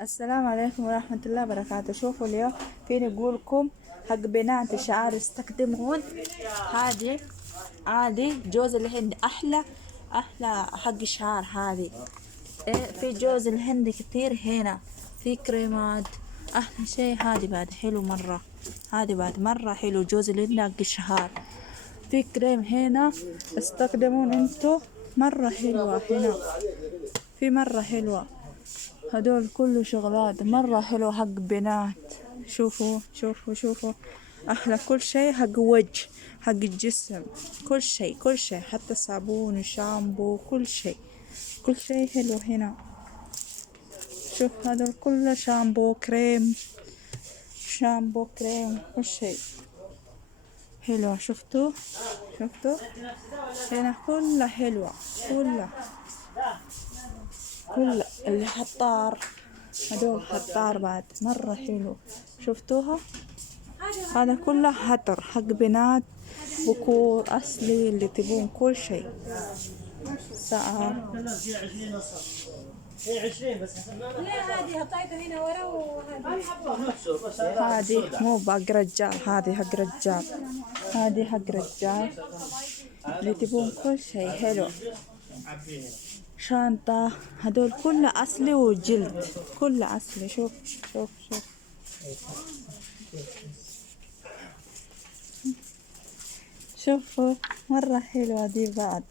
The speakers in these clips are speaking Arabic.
السلام عليكم ورحمة الله وبركاته. شوفوا اليوم فيني أقول لكم حق بنات الشعر استخدمون هذه جوز الهند أحلى حق الشعر هذه. في جوز الهند كتير هنا، في كريمات أحلى شيء. هذه بعد حلو مرة، هذه بعد مرة حلو جوز الهند حق الشعر. في كريم هنا استخدمون انتو مرة حلوة هنا، في مرة حلوة. هدول كله شغلات مرة حلو حق بنات. شوفوا شوفوا شوفوا أحلى كل شيء حق وجه، حق الجسم، كل شيء حتى الصابون والشامبو كل شيء حلو هنا. شوف هذول كله شامبو كريم كل شيء حلو. شفتوا هنا كلها حلوة، كل اللي حطار هدول حطار بعد مرة حلو. شفتوها؟ هذا كله حطر حق بنات بكور أصلي اللي تبون كل شيء. ساعة هذه مو حق رجال، هذه حق رجال، هذه حق رجال اللي تبون كل شيء حلو. شانطة هدول كله أصلي وجلد، كله أصلي. شوف شوفوا مرة حلوة دي بعد.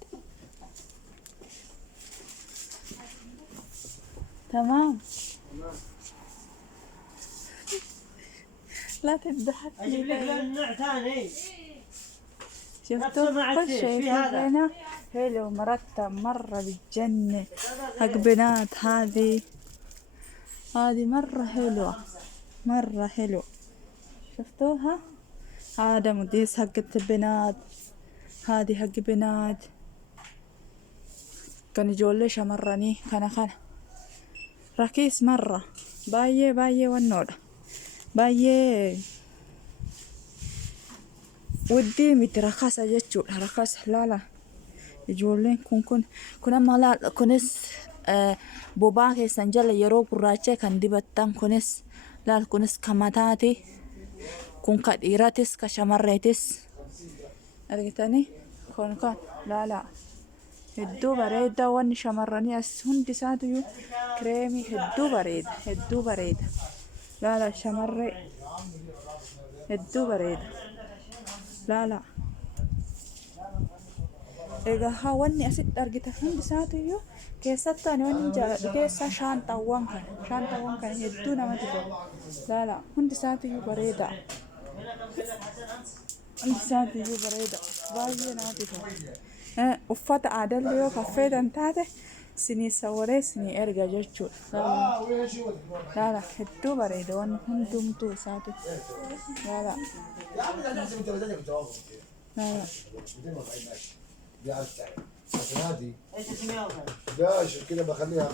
تمام. لا تضحك لي. شفتوا كل شيء هنا حلو مرتب مرة بتجنن حق بنات. هذه مرة حلو. شفتوها؟ هذا مديس حق البنات، هذه حق بنات. كان يجولش مرني كان رخيص مرة. باية والنور باية ودي مترخص جتشو رخص. لا يجولين كن ما لا كنس بوباكي سنجل يرو قراچه كان دبتان كنس لا كنس كماتاتي كن كديراتس كشمريتس أرجتني كن لا هدو بريدة وان شمرني هندي ساتيو كريمي هدو بريد لا شمري هدو بريد لا إذا هاوني أسد أرجته هندي ساتيو كيستاني وان جا كيسا شانتا وانكا هدو نمتي لا هندي ساتيو بريدة باية نمتي uffata aadallee yoo kaffeetan taate sinii sawwaree sinii erga jechuudha. Laala hedduu bareeda waan hundumtuu isaatu. Laala هذه ايش كده بخليها